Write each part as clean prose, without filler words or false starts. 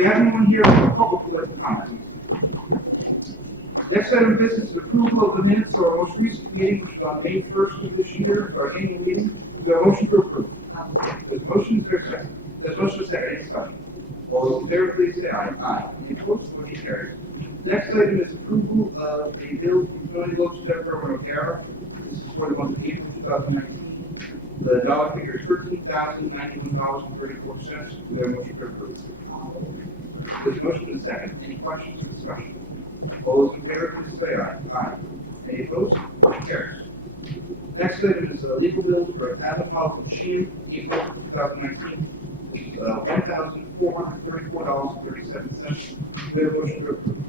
we have anyone here from the public who would like to comment? Next item of business is approval of the minutes of our most recent meeting, which was on May 1st of this year, our annual meeting. We have a motion to approve. There's a motion, is there a second? There's a motion to second. Any discussion? All those in favor, please say aye. Aye. Any opposed? Motion carries. Next item is approval of a bill from Tony Lopes, Deborah, and O'Gara. This is for the month of April 2019. The dollar figure is $13,091.34. We have a motion to approve. There's a motion and a second. Any questions or discussion? All those in favor, please say aye. Aye. Any opposed? Motion carries. Next item is legal bills for Avatar Machine, April 2019. $1,434.37. We have a motion to approve.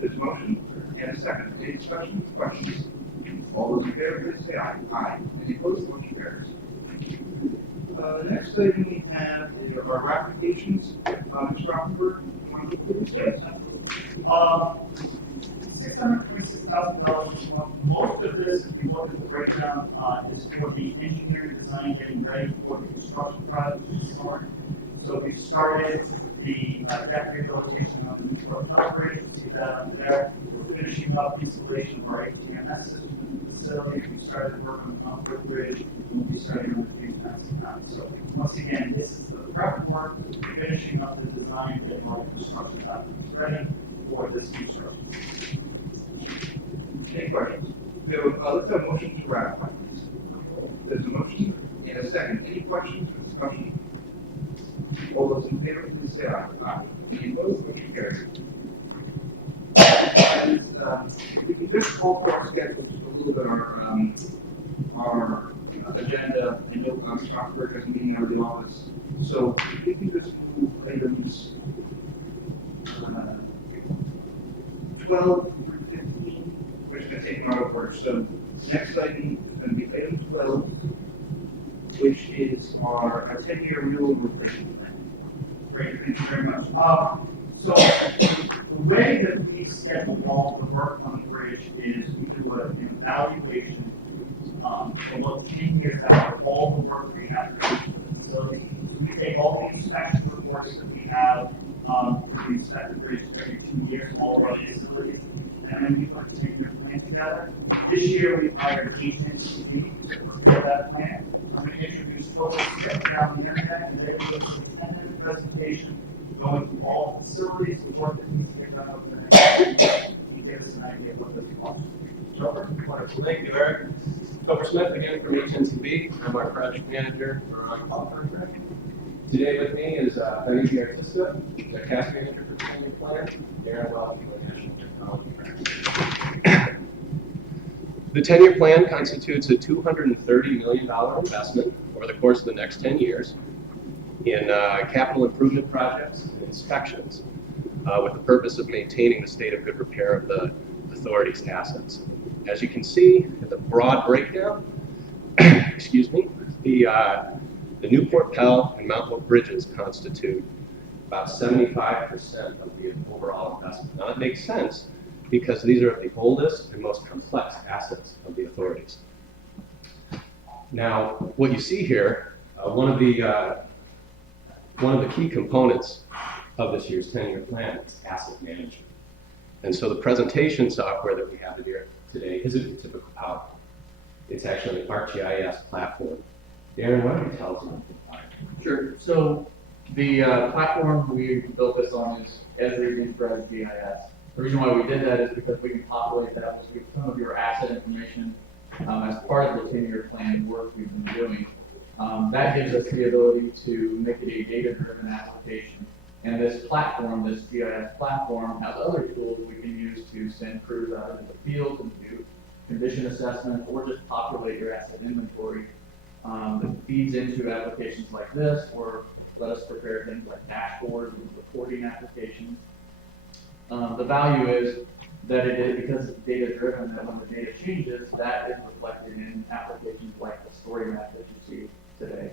There's a motion and a second. Any discussion? Questions? All those in favor, please say aye. Aye. Any opposed? Motion carries. Next item we have our applications. Ms. Rothenberg, want to please say $626,000. Most of this, if you look at the breakdown, is for the engineering design getting ready for the construction project. So we've started the deck rehabilitation on the new hotel bridge. You see that under there. We're finishing up installation of our ATMS system in the facility. We started working on the Mount Bridge, and we'll be starting on the King County. So once again, this is the prep work, finishing up the design, getting all the construction documents ready for this construction. any questions? Let's have a motion to ratify, please. There's a motion and a second. Any questions or discussion? All those in favor, please say aye. Aye. Any opposed? Motion carries. And if we can just alter our schedule just a little bit, our agenda. I know Ms. Rothenberg has a meeting out of the office. So if we can just move items 12 through 15, we're just going to take them out of order. So next item is going to be item 12, which is our 10-year renewal and replacement plan. Great, thank you very much. So the way that we schedule all the work on the bridge is we do an evaluation to look 10 years out of all the work we have to do. So we take all the inspection reports that we have. We inspect the bridge every 2 years, all of our facilities, and then we put a 10-year plan together. This year we hired agents to prepare that plan. I'm going to introduce total steps down the internet, and then we'll do a 10-minute presentation going through all facilities, the work that needs to get done over the next year, and give us an idea of what this costs. Wonderful. Thank you, Eric. Topher Smith again from HNCB. I'm our project manager for on-call project. Today with me is Benny Giartista, the task manager for the 10-year plan, Aaron Welke, the National Technology Project. The 10-year plan constitutes a $230 million investment over the course of the next 10 years in capital improvement projects and inspections with the purpose of maintaining the state of good repair of the authority's assets. As you can see in the broad breakdown, excuse me, the Newport Pell and Mount Hope bridges constitute about 75% of the overall investment. Now that makes sense because these are the oldest and most complex assets of the authorities. Now, what you see here, one of the key components of this year's 10-year plan is asset management. And so the presentation software that we have here today isn't a typical PowerPoint. It's actually an ArcGIS platform. Darren, why don't you tell us about the platform? Sure. So the platform we built this on is Esri Infrared GIS. The reason why we did that is because we can populate that with some of your asset information as part of the 10-year plan work we've been doing. That gives us the ability to make it a data-driven application. And this platform, this GIS platform, has other tools we can use to send crews out into the field and do condition assessment or just populate your asset inventory. That feeds into applications like this, or let us prepare things like dashboards and reporting applications. The value is that it is, because it's data-driven, that when the data changes, that is reflected in applications like the story map that you see today.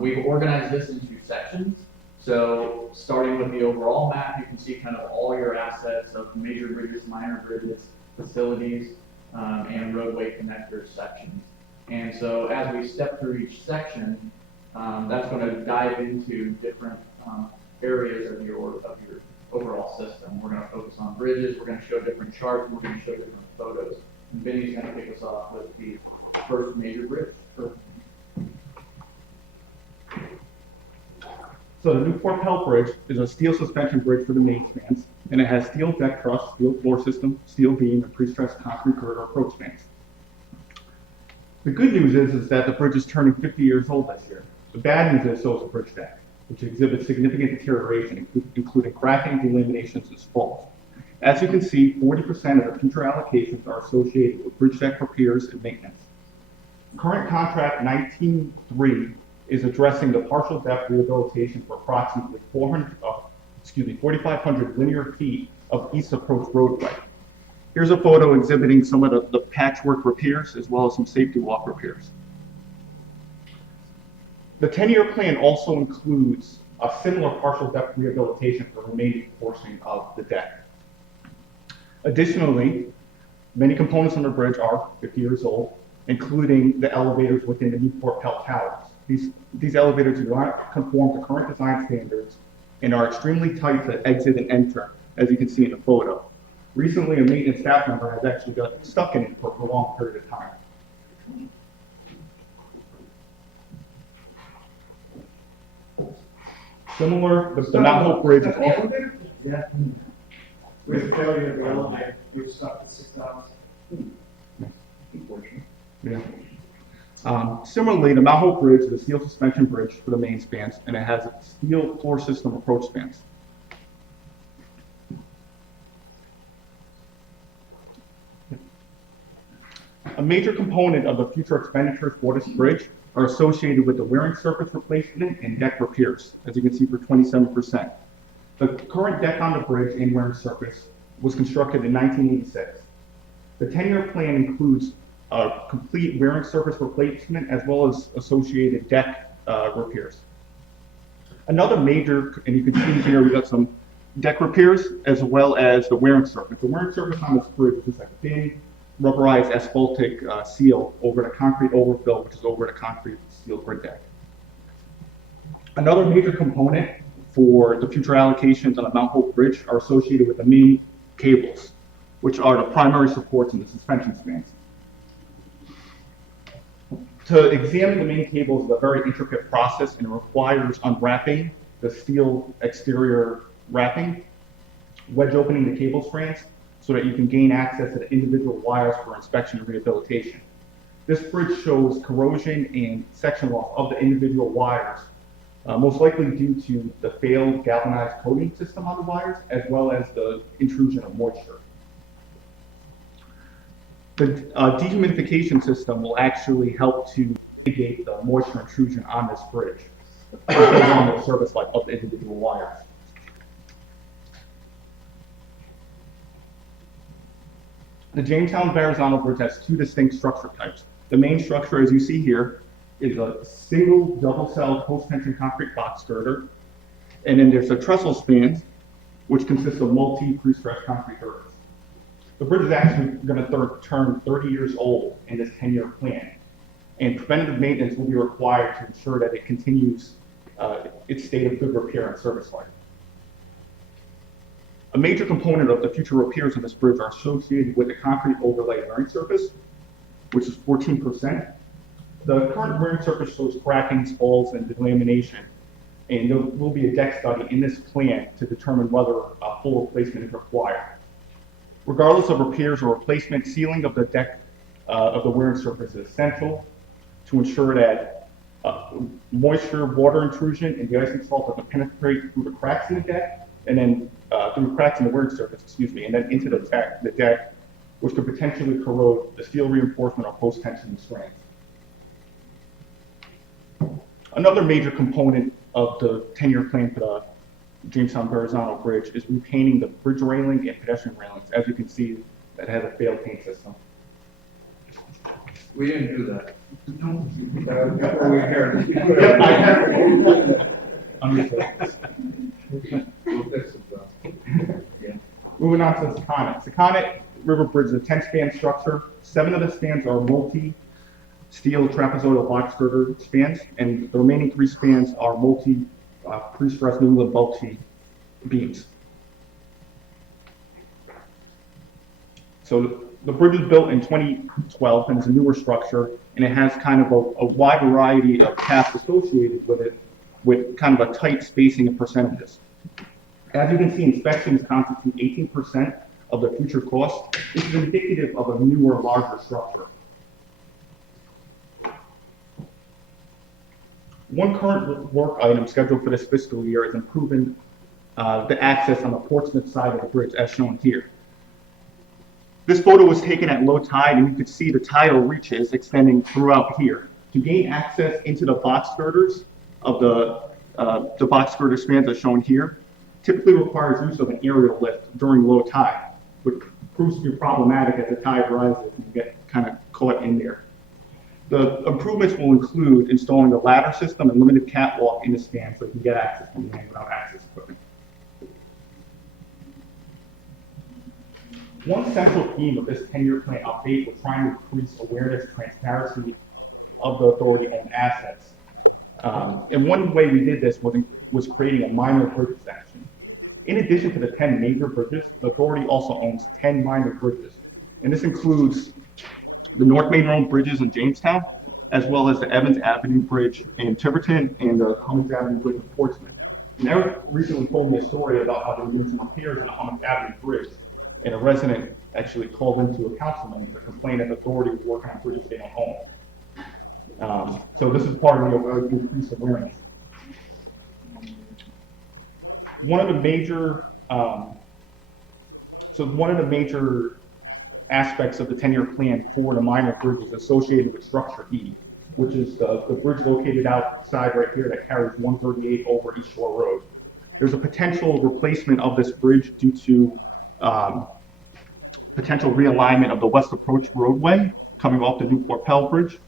We've organized this into sections. So starting with the overall map, you can see kind of all your assets of major bridges, minor bridges, facilities, and roadway connectors sections. And so as we step through each section, that's going to dive into different areas of your overall system. We're gonna focus on bridges, we're gonna show different charts, we're gonna show different photos. And Vinny's gonna kick us off with the first major bridge. So the Newport Pell Bridge is a steel suspension bridge for the main spans, and it has steel deck truss, steel floor system, steel beam, and pre-stressed concrete girder approach spans. The good news is that the bridge is turning 50 years old this year. The bad news is so is the bridge deck, which exhibits significant deterioration, including cracking, delaminations, and spalls. As you can see, 40% of the future allocations are associated with bridge deck repairs and maintenance. Current contract 19.3 is addressing the partial depth rehabilitation for approximately 4,500 linear feet of east approach roadway. Here's a photo exhibiting some of the patchwork repairs as well as some safety walk repairs. The 10-year plan also includes a similar partial depth rehabilitation for the remaining portion of the deck. Additionally, many components on the bridge are 50 years old, including the elevators within the Newport Pell Towers. These elevators do not conform to current design standards and are extremely tight to exit and enter, as you can see in the photo. Recently, a maintenance staff member has actually got stuck in it for a prolonged period of time. Similar, the Mount Hope Bridge is also, Yeah. With failure of the elevator, we've stuck at 6 hours. yeah. Similarly, the Mount Hope Bridge is a steel suspension bridge for the main spans, and it has steel floor system approach spans. A major component of the future expenditures for this bridge are associated with the wearing surface replacement and deck repairs, as you can see for 27%. The current deck on the bridge and wearing surface was constructed in 1986. The 10-year plan includes a complete wearing surface replacement as well as associated deck repairs. Another major, and you can see here we got some deck repairs as well as the wearing surface. The wearing surface on this bridge is like a thin rubberized asphaltic seal over the concrete overfill, which is over the concrete steel grid deck. Another major component for the future allocations on the Mount Hope Bridge are associated with the main cables, which are the primary supports in the suspension spans. To examine the main cables is a very intricate process and requires unwrapping the steel exterior wrapping, wedge opening the cable strands, so that you can gain access to the individual wires for inspection and rehabilitation. This bridge shows corrosion and section loss of the individual wires, most likely due to the failed galvanized coating system on the wires, as well as the intrusion of moisture. The dehumidification system will actually help to mitigate the moisture intrusion on this bridge, on the service life of the individual wires. The Jamestown Verrazano Bridge has two distinct structure types. The main structure, as you see here, is a single double-cell post-tension concrete box girder, and then there's a trestle span, which consists of multi-pre-stressed concrete girders. The bridge is actually going to turn 30 years old in this 10-year plan, and preventative maintenance will be required to ensure that it continues its state of good repair and service life. A major component of the future repairs on this bridge are associated with the concrete overlay wearing surface, which is 14%. The current wearing surface shows cracking, spalls, and delamination, and there will be a deck study in this plan to determine whether a full replacement is required. Regardless of repairs or replacement, sealing of the deck of the wearing surface is essential to ensure that moisture, water intrusion, and the icing salt doesn't penetrate through the cracks in the deck, and then through cracks in the wearing surface, and then into the deck, which could potentially corrode the steel reinforcement or post-tension strands. Another major component of the 10-year plan for the Jamestown Verrazano Bridge is repainting the bridge railing and pedestrian railings. As you can see, that has a failed paint system. We didn't do that. Before we heard. Yep, I have. Understood. We'll fix it, though. Moving on to Secana. Secana River Bridge is a 10-span structure. 7 of the spans are multi-steel trapezoidal box girder spans, and the remaining 3 spans are multi pre-stressed New England bulky beams. So the bridge was built in 2012 and is a newer structure, and it has kind of a wide variety of tasks associated with it, with kind of a tight spacing and percentages. As you can see, inspections constitute 18% of the future cost. This is indicative of a newer, larger structure. One current work item scheduled for this fiscal year is improving the access on the Portsmouth side of the bridge, as shown here. This photo was taken at low tide, and you could see the tidal reaches extending throughout here. To gain access into the box girders of the box girder spans as shown here, typically requires use of an aerial lift during low tide, which proves to be problematic as the tide rises and you get kind of caught in there. The improvements will include installing a ladder system and limited catwalk in the span so you can get access to the land without access equipment. One central theme of this 10-year plan update was trying to increase awareness and transparency of the authority-owned assets. And one way we did this was creating a minor bridge section. In addition to the 10 major bridges, the authority also owns 10 minor bridges. And this includes the North Main Road bridges in Jamestown, as well as the Evans Avenue Bridge in Tiverton and the Hummings Avenue Bridge in Portsmouth. And Eric recently told me a story about how they were doing some repairs on the Hummings Avenue Bridge, and a resident actually called into a councilman to complain that the authority was working on bridges they don't own. So this is part of the increased awareness. One of the major aspects of the 10-year plan for the minor bridges associated with Structure E, which is the bridge located outside right here that carries 138 over East Shore Road. There's a potential replacement of this bridge due to potential realignment of the west approach roadway coming off the Newport Pell Bridge.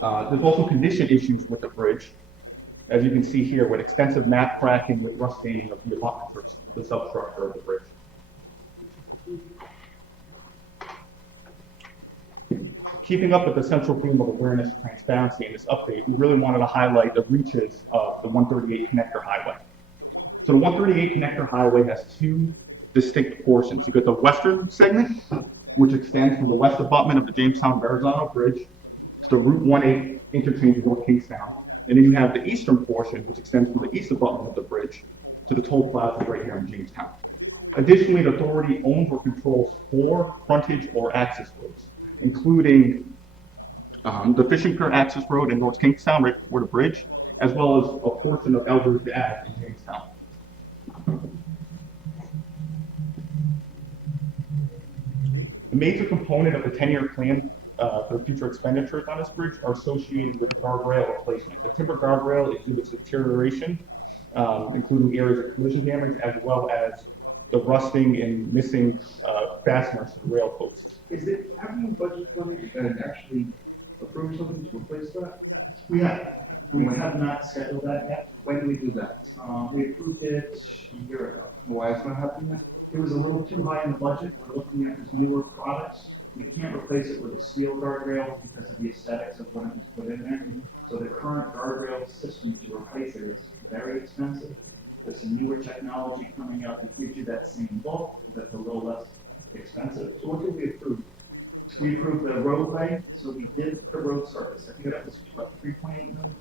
There's also condition issues with the bridge, as you can see here, with extensive mat cracking with rust staining of the abutments, the substructure of the bridge. Keeping up with the central theme of awareness and transparency in this update, we really wanted to highlight the reaches of the 138 Connector Highway. So the 138 Connector Highway has two distinct portions. You've got the western segment, which extends from the west abutment of the Jamestown-Verrazano Bridge to the Route 18 interchange in North Kingstown. And then you have the eastern portion, which extends from the east abutment of the bridge to the toll plaza right here in Jamestown. Additionally, the authority owns or controls 4 frontage or access roads, including the Fishing Pier Access Road in North Kingstown, right before the bridge, as well as a portion of Eldridge Ave in Jamestown. The major component of the 10-year plan for future expenditures on this bridge are associated with guardrail replacement. The timber guardrail exhibits deterioration, including areas of collision damage, as well as the rusting and missing fasteners to the rail posts. Have you budget money and actually approved something to replace that? We have not scheduled that yet. When do we do that? We approved it a year ago. Why it's not happening yet? It was a little too high in the budget. We're looking at these newer products. We can't replace it with a steel guardrail because of the aesthetics of when it was put in there. So the current guardrail system to replace it is very expensive. There's some newer technology coming out that gives you that same look, that's a little less expensive. So what did we approve? We approved the roadway, so we did the road surface. I think that was, what, $3.8 million?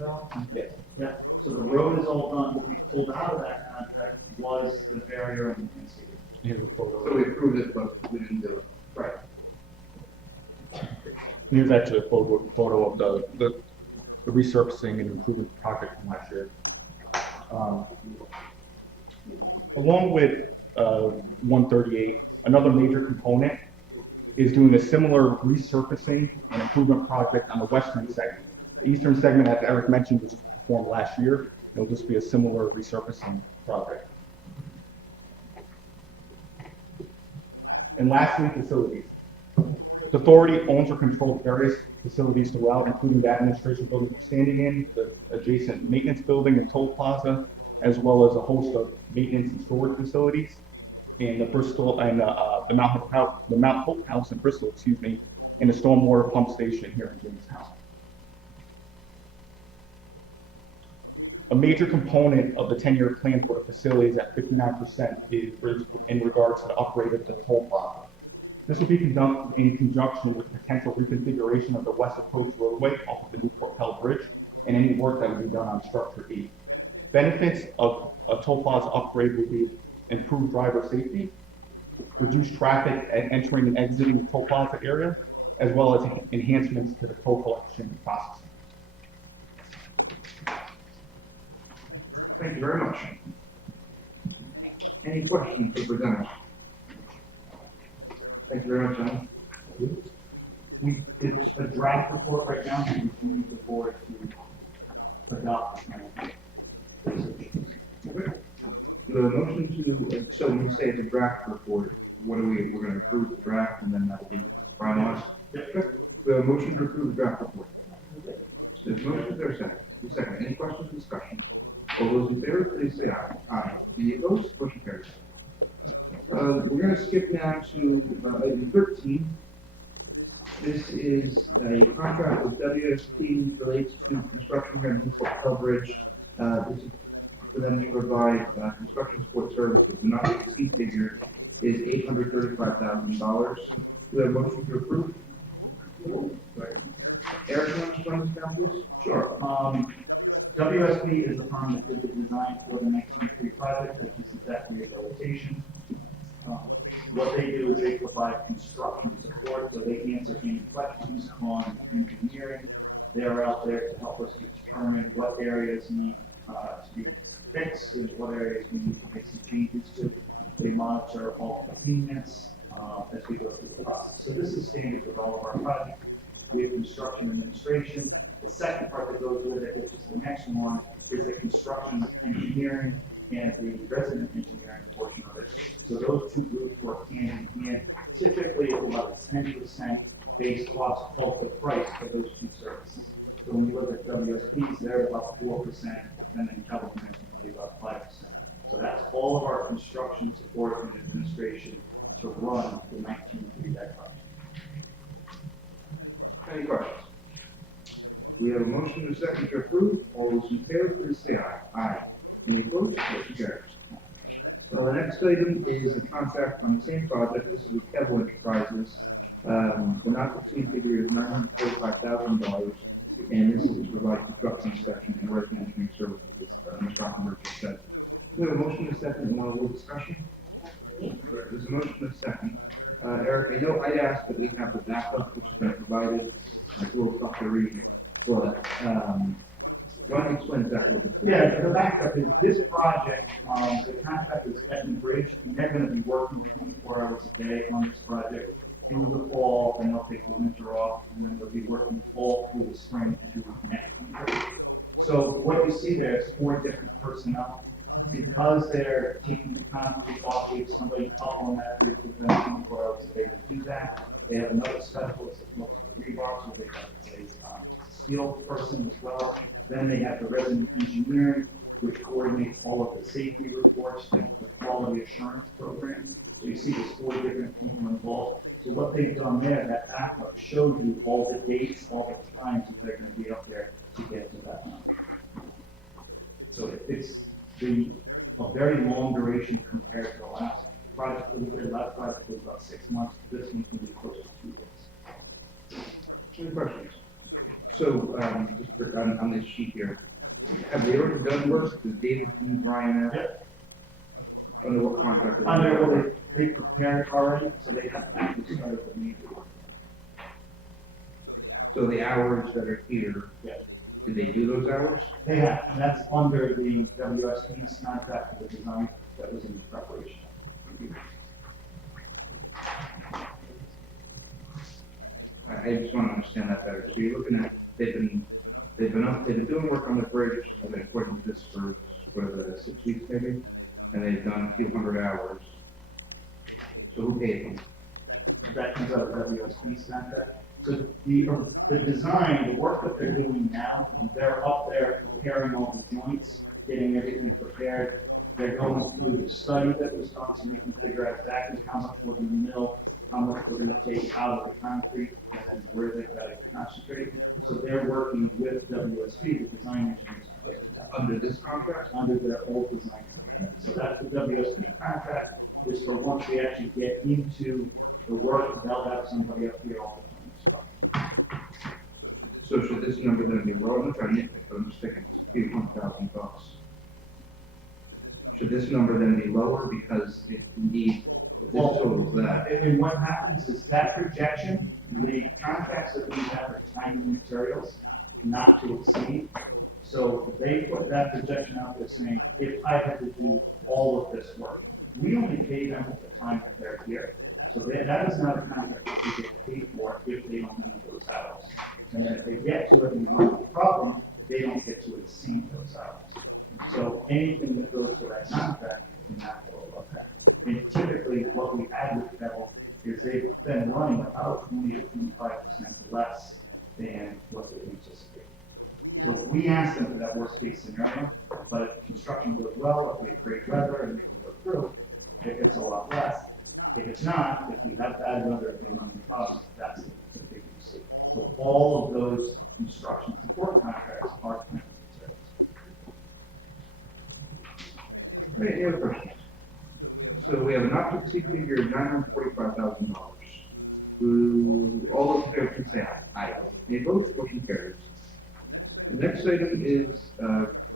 Yes. Yeah, so the road is all done. What we pulled out of that contract was the barrier and landscaping. Here's a photo. So we approved it, but we didn't do it. Right. Here's actually a photo of the resurfacing and improvement project from last year. Along with 138, another major component is doing a similar resurfacing and improvement project on the western segment. The eastern segment, as Eric mentioned, was performed last year. It'll just be a similar resurfacing project. And lastly, facilities. The authority owns or controls various facilities throughout, including the administration building we're standing in, the adjacent maintenance building and toll plaza, as well as a host of maintenance and storage facilities, and the Bristol and the Mount Hope House in Bristol, excuse me, and the stormwater pump station here in Jamestown. A major component of the 10-year plan for the facilities at 59% is in regards to the upgrade of the toll plaza. This will be conducted in conjunction with potential reconfiguration of the west approach roadway off of the Newport Pell Bridge and any work that would be done on Structure 8. Benefits of a toll plaza upgrade would be improved driver safety, reduced traffic entering and exiting the toll plaza area, as well as enhancements to the toll collection process. Thank you very much. Any questions for the presenters? Thank you very much, gentlemen. It's a draft report right now, and we need the board to adopt. The motion to, so when you say it's a draft report, what are we're gonna approve the draft and then that'll be finalized? The motion to approve the draft report. There's a motion, there's a second. Second, any questions or discussion? All those in favor, please say aye. Aye. Any opposed? Motion carries. We're gonna skip now to, item 13. This is a contract with WSP relates to construction here in Newport Bridge. This is for them to provide, construction support services. The non-exceed figure is $835,000. Do we have a motion to approve? Eric, you want to run this down, please? Sure. WSP is the firm that did the design for the 1903 project, which is exactly rehabilitation. What they do is they provide construction support, so they answer any questions on engineering. They're out there to help us determine what areas need to be fixed and what areas we need to make some changes to. They monitor all the payments as we go through the process. So this is standard with all of our projects. We have construction administration. The second part that goes with it, which is the next one, is the construction engineering and the resident engineering portion of it. So those two groups work hand in hand. Typically, it's about a 10% base cost of the price for those two services. So when you look at WSPs, they're about 4%, and then Kelvin mentioned to be about 5%. So that's all of our construction support and administration to run the 1903 deck project. Any questions? We have a motion and a second to approve. All those in favor, please say aye. Aye. Any opposed? Motion carries. The next item is a contract on the same project. This is with Kevel Enterprises. The not-to-exceed figure is $945,000, and this is to provide construction inspection and resident engineering services, as Mr. Rockenberg just said. We have a motion and a second, and one little discussion. There's a motion and a second. Eric, I know I asked that we have the backup, which has been provided. It's a little tough to read, but why don't you explain exactly what this is? Yeah, the backup is this project, the contract is Etna Bridge, and they're gonna be working 24 hours a day on this project through the fall, and they'll take the winter off, and then they'll be working fall through the spring to next winter. So what you see there is 4 different personnel. Because they're taking the concrete off, we have somebody up on that bridge with them 24 hours a day to do that. They have another specialist that looks for rebar, so they have a steel person as well. Then they have the resident engineering, which coordinates all of the safety reports and the quality assurance program. So you see there's 4 different people involved. So what they've done there, that backup shows you all the dates, all the times that they're going to be up there to get to that number. So it's a very long duration compared to the last project that we did. Last project was about 6 months. This one can be close to 2 days. Any questions? So, just on this sheet here, have they already done work? Does David D. Bryan have? Yep. Under what contract? is it? Well, they prepared already, so they haven't actually started the major work. So the hours that are here, Yeah. did they do those hours? They have, and that's under the WSP's contract for the design that was in preparation. I just want to understand that better. So you're looking at, they've been doing work on the bridge, I've been according to this for the 6 weeks maybe, and they've done a few hundred hours. So who paid them? That comes out of WSP's contract. So the design, the work that they're doing now, they're up there preparing all the joints, getting everything prepared. They're going through the study that was done so we can figure out exactly how much we're going to mill, how much we're going to take out of the concrete, and then where they've got to concentrate. So they're working with WSP, the design engineers, Under this contract? under their old design contract. So that's the WSP contract, is for once we actually get into the work, they'll have somebody up here all the time as well. So should this number then be lower? I'm not trying to nitpick, but I'm just thinking it's a few $1,000. Should this number then be lower because if indeed, if this Well, totals that? And what happens is that projection, the contracts that we have are time and materials, not to exceed. So they put that projection out there saying, if I had to do all of this work, we only pay them at the time that they're here. So that is not a contract that they get paid for if they don't meet those hours. And then if they get to it and run into a problem, they don't get to exceed those hours. So anything that goes to that contract cannot go above that. And typically, what we had with Bell is they've been running about 20 to 25% less than what they anticipate. So we asked them for that worst case scenario, but if construction goes well, if we have great weather and they can go through, if it's a lot less. If it's not, if we have bad weather, if they run into problems, that's the big issue. So all of those construction support contracts are connected to Any other questions? So we have an not to exceed figure of $945,000. All those in favor, please say aye. Aye. Any opposed? Motion carries. The next item is,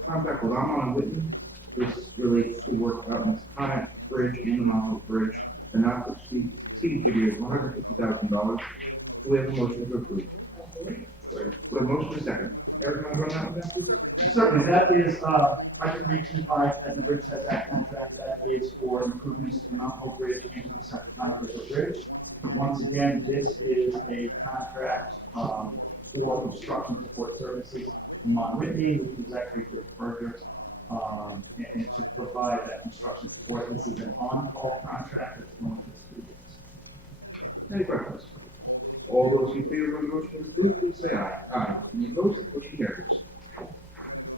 contract with Amon and Whitman. This relates to work out on the Secana Bridge and the Monmouth Bridge, and not to exceed figure of $150,000. Do we have a motion to approve? Sorry. We have a motion to second. Eric, want to run that one down, please? Certainly, that is, project 19.5, and the bridge has that contract, that is for improvements to the Mount Hope Bridge and to the Second River Bridge. Once again, this is a contract, for construction support services among Whitney, which is actually with Berger, and to provide that construction support. This is an on-call contract that's going to 3 days. Any questions? All those in favor of the motion to approve, please say aye. Aye. Any opposed? Motion carries.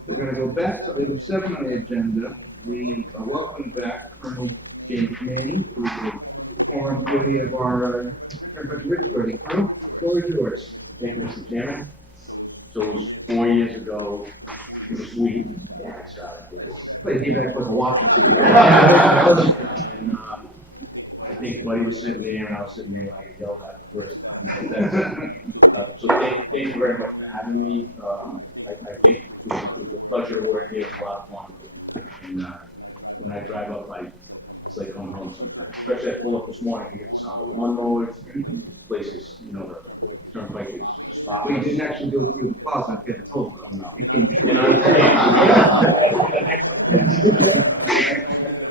We're gonna go back to item 7 on the agenda. We are welcoming back Colonel James Manning, who is a former employee of our Turnpike Bridge Authority. Colonel, the floor is yours. Thank you, Mr. Chairman. So it was 4 years ago, this week, when I started this. Play me back with a watch and see. And, I think Buddy was sitting there and I was sitting there and I yelled at the first time. But that's, so thank you very much for having me. I think it was a pleasure to work here, it's a lot of fun. And, when I drive up, it's like coming home sometimes. Especially I pull up this morning, you get the sound of lawnmowers, places, the turnpike is spotless. We didn't actually go through the plaza and get the toll booth. No. We came short. And I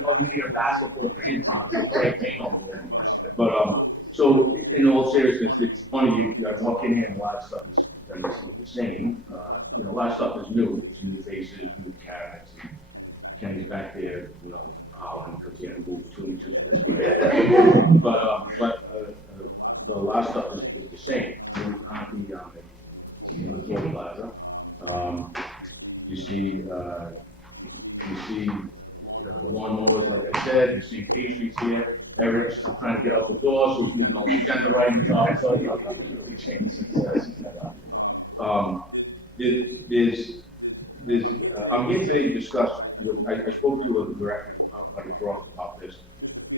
oh, you need a basket full of train ponds, great paint on the wall. But, so in all seriousness, it's funny, I walk in here and a lot of stuff is the same. A lot of stuff is new, it's new faces, new cabinets, and Kenny's back there, howling because he had to move 2 inches this way. But the last stuff is the same. New concrete on the toll plaza. You see the lawnmowers, like I said, you see pastries here. Eric's trying to get out the door, so he's moving all the agenda writing off. So nothing's really changed since that. I'm here today to discuss I spoke to the director, Buddy Brock, about this,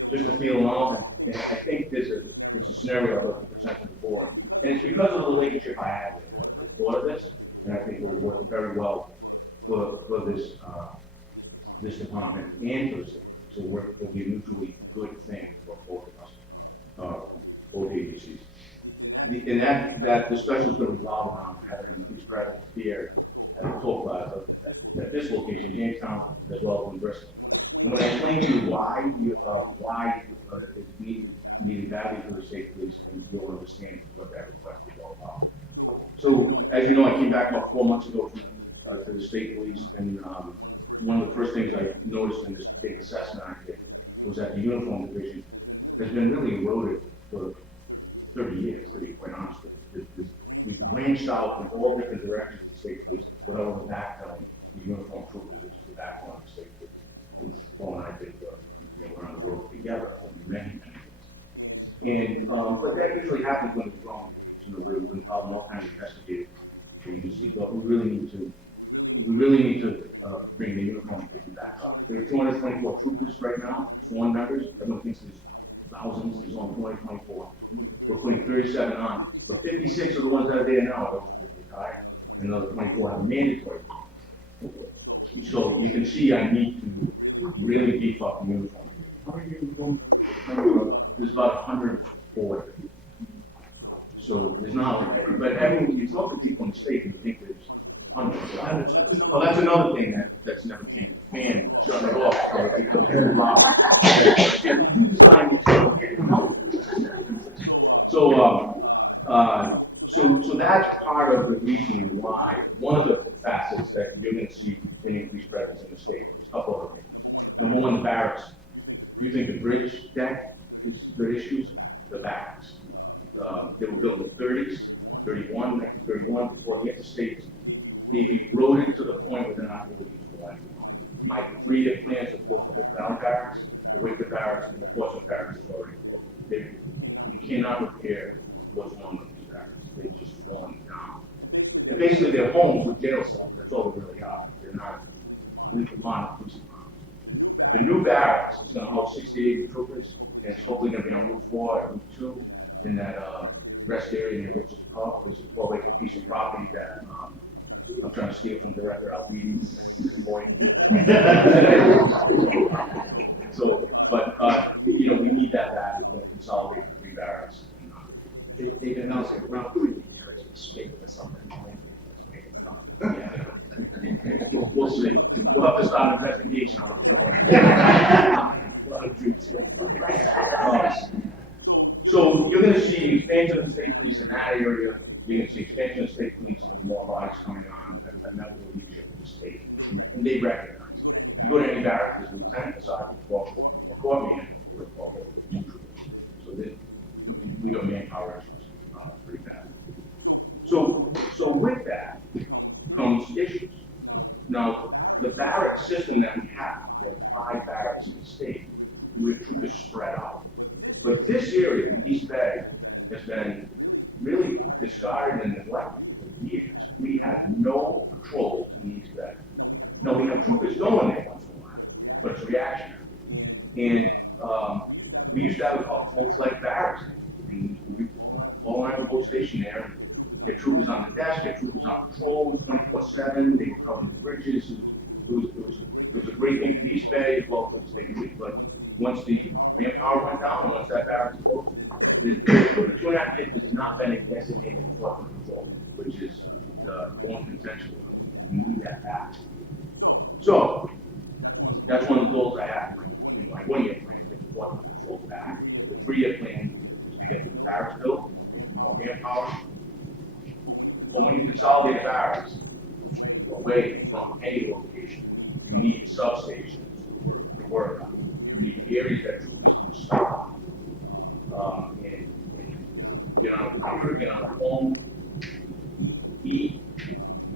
just to feel along, and I think there's a scenario I'd like to present to the board. And it's because of the relationship I have with it. I thought of this, and I think it will work very well for this department and for the city. So it'll be a mutually good thing for both of us, both agencies. And that discussion is going to revolve around having an increased presence here at the toll plaza, at this location, Jamestown, as well as in Bristol. And when I explain to you why it's needed badly for the state police, and you'll understand what that request is all about. So, as you know, I came back about 4 months ago to the state police, and one of the first things I noticed in this big assessment I did was that the uniform division has been really eroded for 30 years, to be quite honest with you. We've branched out in all different directions of the state police, without the backbone, the uniform troopers, which is the backbone of the state police. It's Paul and I did, we're on the road together for many years. And, but that usually happens when it's wrong. We're involved in all kinds of investigative agencies, but we really need to we really need to, bring the uniform figure back up. There are 224 troopers right now, sworn members, everyone thinks there's thousands, there's only 224. We're putting 37 on, but 56 of the ones that are there now are those who retired, and another 24 have mandatory. So you can see I need to really beef up the uniform. How many uniforms? There's about 140. So there's not, but everyone, you talk to people in the state, and you think there's hundreds. Well, that's another thing that's never changed. The fan shut it off, so because it's loud. You design this, so that's part of the reason why, one of the facets that you're gonna see an increased presence in the state. There's a couple of things. Number one, the barracks. You think the bridge deck is the issues? The barracks. They were built in the 30s, 1931, before the interstates. They've eroded to the point where they're not really useful anymore. My 3-year plans to close the Hope Valley Barracks, the Wakefield Barracks, and the Portsmouth Barracks is already closed. You cannot repair what's wrong with these barracks. They've just fallen down. And basically, they're homes with jail cells. That's all they really are. They're not police department, police departments. The new barracks is going to house 68 troopers, and it's hopefully going to be on Route 4 and Route 2 in that rest area near Richards Park. There's a 12-acre piece of property that I'm trying to steal from Director Albini. So, but we need that back. We're going to consolidate the 3 barracks. They've announced it around 3 years of state or something. We'll see. We'll have to start an investigation on what's going on. A lot of truths here. So you're going to see expansion of the state police in that area. You're going to see expansion of the state police and more bodies coming on. I've met with the leadership of the state, and they recognize it. You go to any barrack, there's a lieutenant, a sergeant, a corpsman, or a troopers. So we got manpower issues pretty bad. So with that comes issues. Now, the barrack system that we have, like 5 barracks in the state, where troopers spread out. But this area, the East Bay, has been really discarded and neglected for years. We have no patrols in the East Bay. Now, we have troopers going there once in a while, but it's reactionary. And we used to have a full-fledged barracks. And Long Island Boat Station there, their troopers on the desk, their troopers on patrol 24/7. They were covering the bridges. It was a great thing for the East Bay as well as the state police. But once the manpower went down, and once that barracks closed, for 2.5 years, there's not been a designated weapon patrol, which is going consensual. We need that back. So that's one of the goals I have in my 1-year plan, to get the weapon patrol back. The 3-year plan is to get the barracks built, more manpower. But when you consolidate barracks away from any location, you need substations to work on. You need areas that troopers can stop and get on a computer, get on a phone, eat.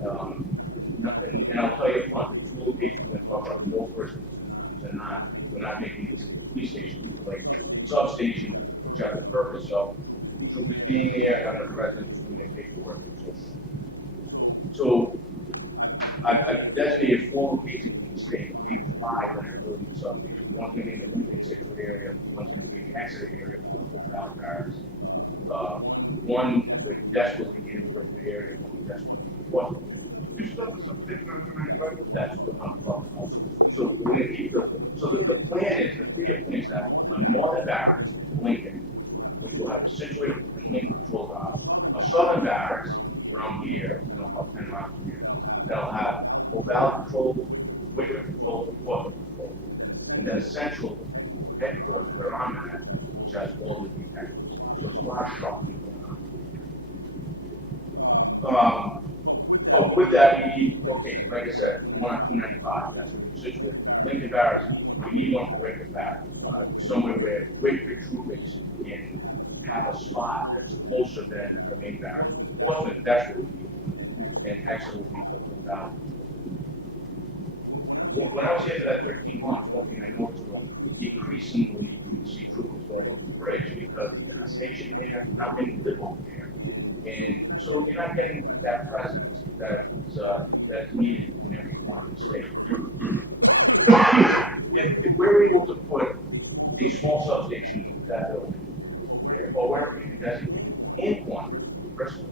And I'll tell you up front, the 2 locations we're going to talk about, no person. We're not making these police stations. These are like substations, which have the purpose of troopers being there, having a presence, doing their paperwork, and so forth. So I've designated 4 locations in the state, maybe 5 that are building substations. One's going to be in the Lincoln Cichwood area, one's going to be in the Exeter area for the Hope Valley Barracks. One with desperately in the Lincoln area, one with desperately in Portsmouth. You still have the substation on 295? That's the also. So we're going to keep the plan is, the 3-year plan is that a northern barracks, Lincoln, which will have a Situate and Lincoln patrol guard, a southern barracks around here, about 10 miles from here, that'll have Hope Valley patrol, Wakefield patrol, and Portsmouth patrol, and then a central headquarters where I'm at, which has all the detectives. So it's a lot of shuffling going on. With that, we need, okay, like I said, 1 on 295, that's what we situated. Lincoln Barracks, we need one for Wakefield Barracks, somewhere where Wakefield troopers can have a spot that's closer than the main barracks. Portsmouth, that's what we need, and Exeter would be for Hope Valley. When I was here for that 13 months, one thing I noticed was increasingly you see troopers going over the bridge because they're not stationed there, not many live over there. And so you're not getting that presence that's needed in if we're able to put a small substation in that building, there, or wherever you can designate, in one, Bristol,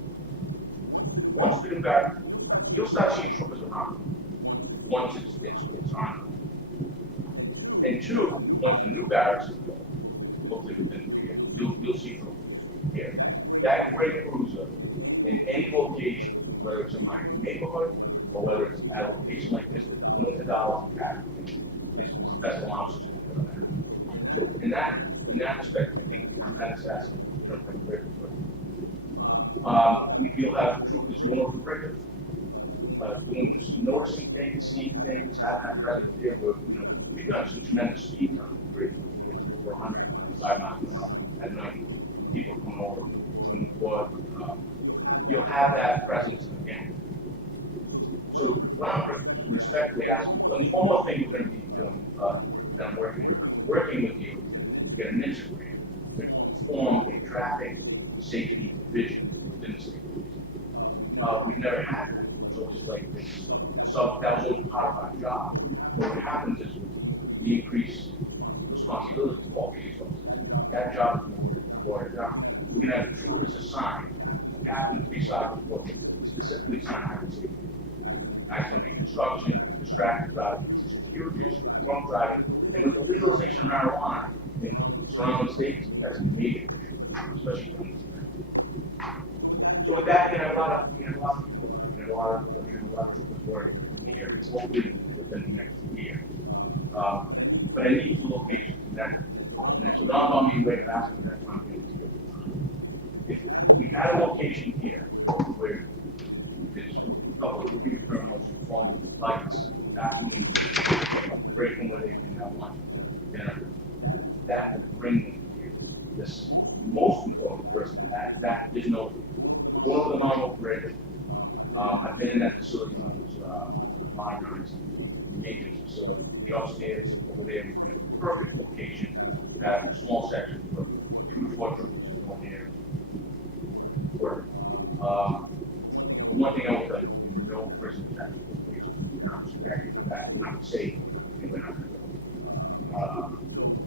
once the new barracks, you'll start seeing troopers around, once it's on. And two, once the new barracks is built, hopefully within 3 years, you'll see troopers here. That gray cruiser, in any location, whether it's in my neighborhood, or whether it's at a location like this, with millions of dollars in cash, is the best alarm system we're gonna have. So in that respect, I think it's a tremendous asset in terms of great. We feel that troopers going over the bridges, noticing things, seeing things, having that presence there, where, we've done some tremendous speeds on the bridge. It's over 125 miles an hour at night. People coming over from the quad. You'll have that presence again. So what I'm respectfully asking, there's one more thing we're going to be doing, that I'm working on. Working with you to get an integrated to form a traffic safety division within the state. We've never had that. So it's like this, so that was always part of our job. But what happens is we increase responsibility to all these officers. That job is watered down. We're going to have troopers assigned, captains, 3 sergeants, specifically assigned highway safety. Accident reconstruction, distracted driving, huge issue, drunk driving, and with the legalization of marijuana in surrounding states, that's a major issue, especially when it's so with that, we have a lot of people, we have a lot of troopers working in the area, hopefully within the next year. But I need 2 locations, and it's a roundabout way of asking that one thing. If we had a location here where there's a couple of computer terminals who form lights, that means breaking where they can have lunch, dinner, that would bring them here. This most important person, that is no. One of the Monmouth Bridge, I've been in that facility when it was modernized, maintenance facility. The upstairs over there is a perfect location to have a small section for 2 to 4 troopers going there. Work. One thing I will tell you, no person in that location is not superior to that, not safe, and we're not going to go.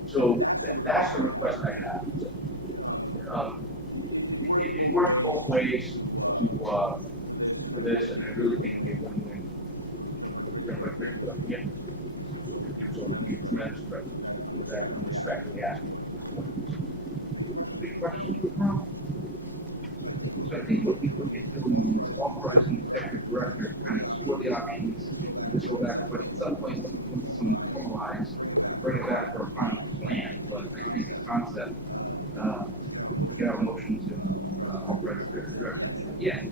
So that's the request I have. It worked both ways to for this, and I really think it'd be a win-win. Yeah. So it would be a tremendous presence. With that, I'm respectfully asking. Big questions with Ron? So I think what we look at doing is authorizing the executive director to kind of explore the options, just go back, but at some point, once some formalized, bring it back for a final plan. But I think the concept, get our motion to authorize the executive director. Yeah.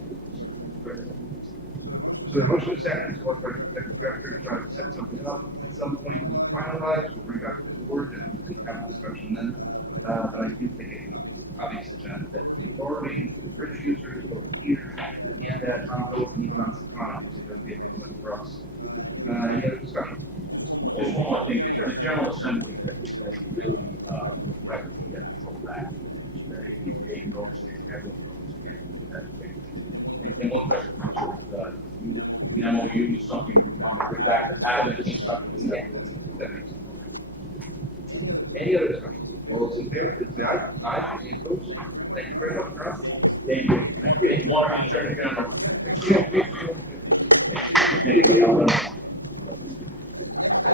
So the motion is second to authorize the executive director to try to set something up. At some point, we'll finalize, we'll bring back to the board and have a discussion then. But I do think it obviously that the authority, bridge users, both here and at Tohoto, and even on Secana, is going to be a big win for us. Any other discussion? Just one more thing, the General Assembly that really requested to get control back. They noticed it, everyone noticed it, that's big. And one question comes with, the MOU is something we want to bring back out of the discussion. Yeah. That makes sense. Any other discussion? All those in favor, please say aye. Aye. Any opposed? Thank you very much, Russ. Thank you. Thank you. It's one of the Attorney General.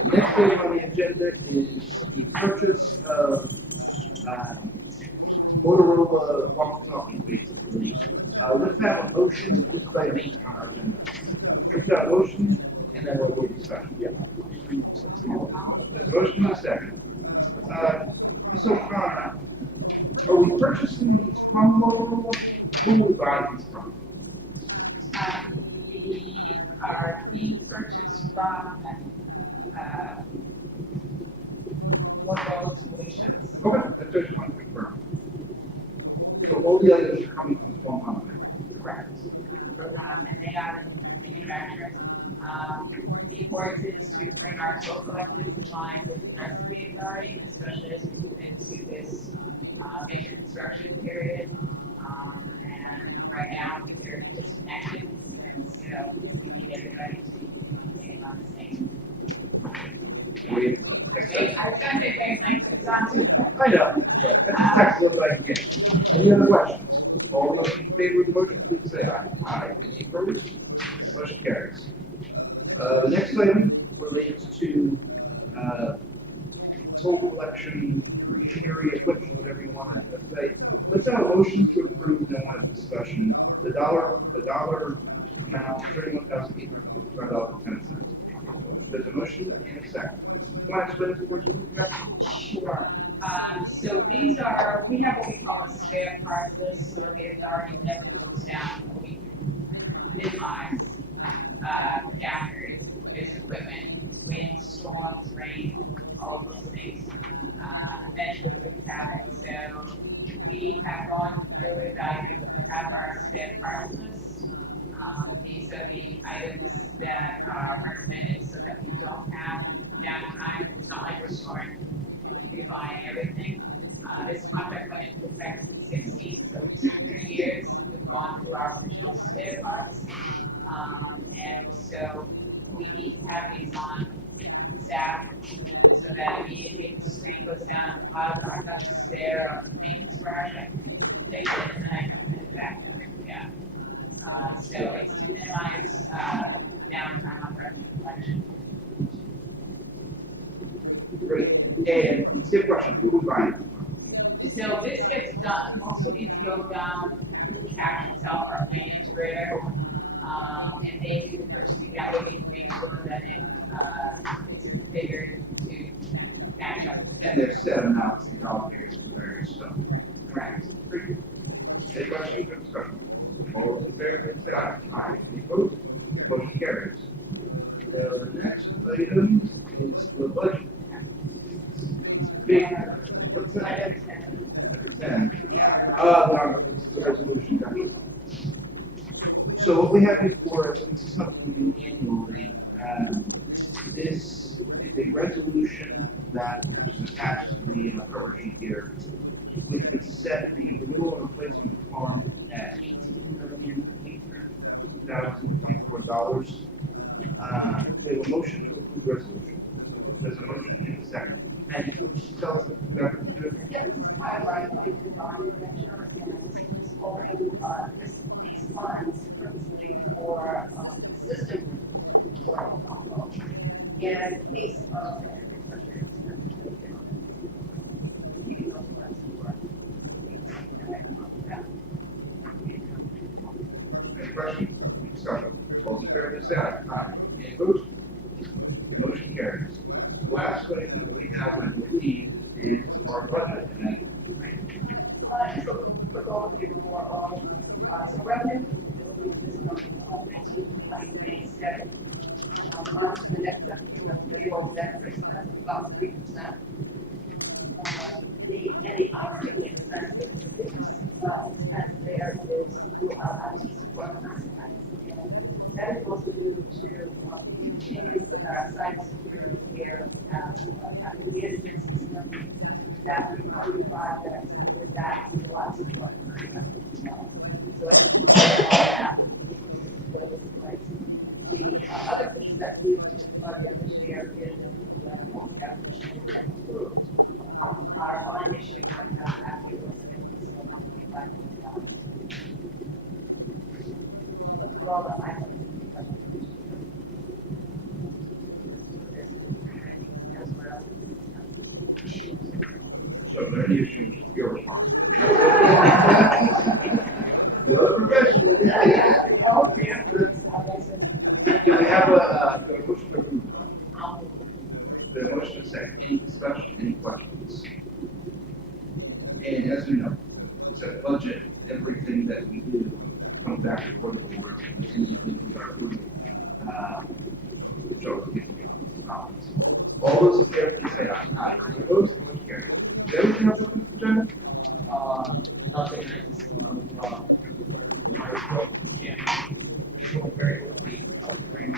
Next item on the agenda is the purchase of Motorola walkie-talkie, basically. Let's have a motion, this is by me on our agenda. Let's have a motion, and then we'll wait discussion. Yeah. There's a motion and a second. Ms. O'Connor, are we purchasing these from Motorola? Who will we buy these from? They are being purchased from Motorola Solutions. Okay, that's just one to confirm. So all the others are coming from this one company? Correct. And they are manufacturers. The course is to bring our toll collectors in line with the rest of the authority, especially as we move into this major construction period. And right now, they're disconnected, and so we need everybody to be on the same. Wait, Wait, I was gonna say things like, it's on to. I know, but that's as technical as I can get. Any other questions? All those in favor of the motion, please say aye. Aye. Any opposed? Motion carries. The next item relates to, toll collection, machinery, equipment, whatever you want to say. Let's have a motion to approve, and I want a discussion. The dollar amount, $31,855.10. There's a motion and a second. Want to explain this for us? Sure. So these are, we have what we call a spare parts list, so that the authority never goes down, we minimize, factories, this equipment, wind, storms, rain, all of those things. Eventually we have it, so we have gone through and evaluated what we have our spare parts list. These are the items that are recommended so that we don't have downtime. It's not like we're storing, we're buying everything. This contract went into effect in 2016, so it's 3 years. We've gone through our original spare parts. And so we need to have these on staff so that immediately if the screen goes down at the bottom, I have to spare of the maintenance garage, I can place it and then I can put it back where it's at. So it's to minimize downtime on revenue collection. Great. And same question, who would buy it? So this gets done, most of these go down through Cash itself, our main integrator. And they do the purchasing, that way we can make sure that it is configured to match up. And there's set amounts that allocate to the various stuff. Correct. Great. Any questions or discussion? All those in favor, please say aye. Aye. Any opposed? Motion carries. The next item is the budget. It's big. What's that? Item 10. Number 10. Yeah. No, it's the resolution. Gotcha. So what we have before us, this is something we do annually. This is a resolution that is attached to the cover sheet here, which would set the renewal and replacement fund at $18,802,024. We have a motion to approve the resolution. There's a motion in a second. And you tell us exactly what to do. Yeah, this is part of our Life Design Adventure, and this is just holding these funds purposely for the system for combo. And in case of an infrastructure expense, we can those funds for Any questions? Discussion? All those in favor, please say aye. Aye. Any opposed? Motion carries. The last item that we have, I believe, is our budget tonight. just a quick overview for all. So revenue, looking at this from 1927. On to the next section of payroll benefit expense, about 3%. The operating expenses, the biggest expense there is our IT support contracts. And that is mostly due to we continue with our cybersecurity care, our management system, that recovery projects, with that, with a lot of support contracts as well. So I don't think that the other piece that's new to the budget this year is the home care machine that approved our bond issue after we were so $1.5 million. Those are all the items in the budget this year. As well. So if there are any issues, you're responsible. You're the professional. Do we have a motion to approve the budget? The motion is second. Any discussion, any questions? And as we know, it's a budget, everything that we do comes back before the board, and we are approving. So we get comments. All those in favor, please say aye. Aye. Any opposed? Motion carries. Do you have anything else on this agenda? Nothing, I just want to, my report, Jim, showing very quickly, bring,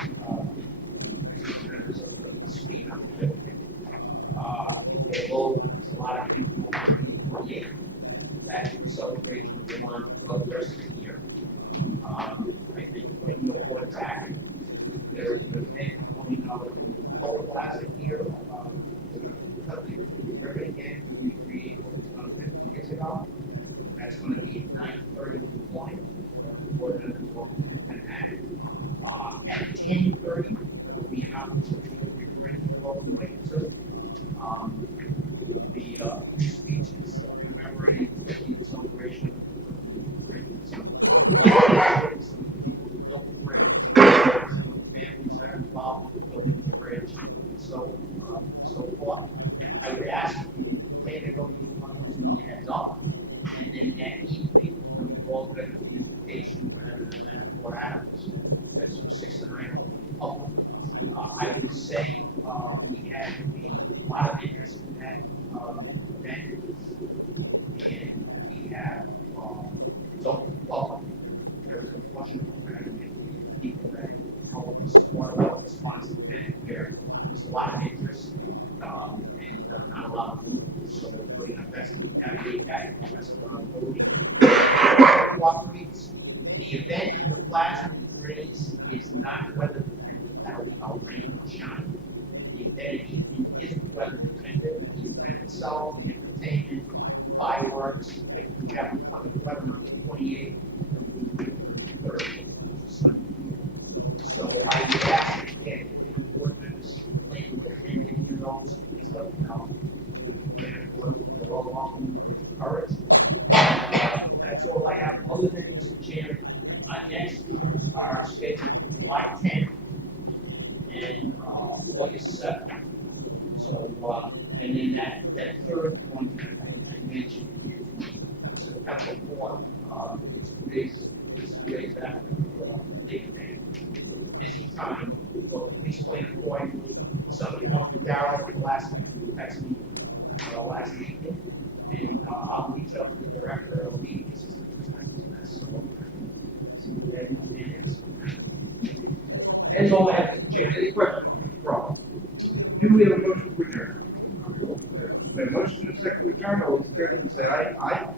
members of the speed on the building. If they low, there's a lot of people in 48 that celebrating the one for the rest of the year. I think when you know what it's happening, there's the thing going on with the whole class here, so forth. I would ask you later go to one of those in your heads up, and then that evening, we all get an invitation for them to send 4 hours. That's from 6 to 9 public. I would say, we had a lot of interest in that, event. And we have, it's open to public. There was a portion of people that helped support our response event where there's a lot of interest, and not a lot of room, so we're really not best to navigate that, that's what I'm voting. Cooperates. The event in the plaza in Grace is not weather dependent, that'll be our rain or shine. The event evening isn't weather dependent, the event itself, entertainment, fireworks, if we have plenty of weather on the 28th, it'll be 30th, Sunday. So I would ask again, if the board members plan to attend any of those, please let me know. So we can get it, we're all welcome, encouraged. That's all I have, other than Mr. Chairman. Our next meetings are scheduled for July 10th and August 7th. So, and then that third one I mentioned is September 4th. It's 2 days after Labor Day. Busy time, but please plan accordingly. Somebody went to Darrell at the last meeting, text me last evening, and I'll reach out to the director of the this is the first time he's met, so see what everyone is. That's all I have, Mr. Chairman. Any questions, Mr. Ross? Do we have a motion to adjourn? We have a motion and a second to adjourn, all those in favor, please say aye. Aye.